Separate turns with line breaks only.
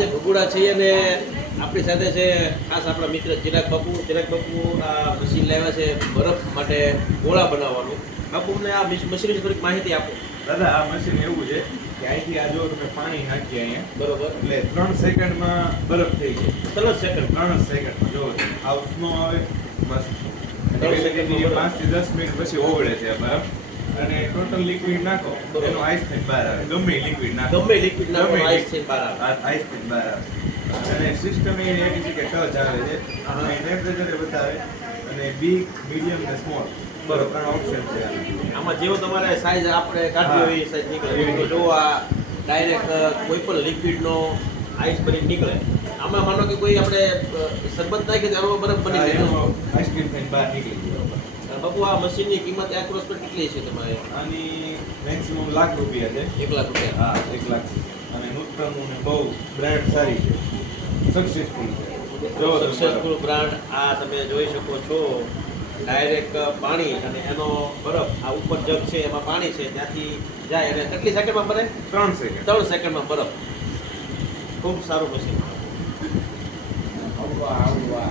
આજે ભગુડા છીએ અને આપણી સાથે છે ખાસ આપણા મિત્ર ચિરાગ બાપુ. ચિરાગ બાપુ આ મશીન લાવ્યા છે બરફ માટે ગોળા બનાવવાનું. બાપુ અમને આ મશીન વિશે થોડીક માહિતી આપો.
દાદા આ મશીન એવું છે કે અહીંથી આ જો તમે પાણી નાખીએ અહીંયા
બરોબર.
એટલે ત્રણ સેકન્ડમાં બરફ થઈ જાય.
ત્રણ સેકન્ડ.
ત્રણ સેકન્ડ જો આ ઉષ્મો આવે બસ.
ત્રણ
એટલે
સેકન્ડમાં
કે
બરફ.
પાંચથી દસ મિનિટ પછી ઓગળે છે બરફ. અને ટોટલ લિક્વિડ નાખો. એનો આઈસ થઈ બહાર આવે. ગમે લિક્વિડ નાખો.
ગમે લિક્વિડ નાખો આઈસ થઈ બહાર આવે.
આઈસ થઈ બહાર આવે. અને સિસ્ટમ એ એવી છે કે ટચ આવે છે. અને ટેમ્પરેચર બતાવે અને બિગ મીડિયમ ને સ્મોલ
બરોબર.
ઓપ્શન છે આમાં.
જેવો તમારે સાઈઝ આપણે કાઢવી હોય એ સાઈઝ નીકળે. જો આ ડાયરેક્ટ કોઈ પણ લિક્વિડનો આઈસ બની નીકળે. આમાં માનો કે કોઈ આપણે સરબત થાય કે બરફ બની
આઈસ્ક્રીમ થઈને બહાર નીકળી ગયો
બાપુ આ મશીનની કિંમત એપ્રોક્સિમેટ કેટલી છે તમારે?
આની મેક્સિમમ લાખ રૂપિયા છે.
એક લાખ રૂપિયા.
હા એક લાખ અને નૂતનનું ને બહુ બ્રાન્ડ સારી છે. સક્સેસફુલ છે.
સક્સેસફુલ બ્રાન્ડ આ તમે જોઈ શકો છો. ડાયરેક્ટ પાણી અને એનો બરફ આ ઉપર જગ છે એમાં પાણી છે. ત્યાંથી જાય અને કેટલી સેકન્ડમાં બને?
ત્રણ સેકન્ડ.
ત્રણ સેકન્ડમાં બરફ. ખૂબ સારું મશીન.
આવવા આવવા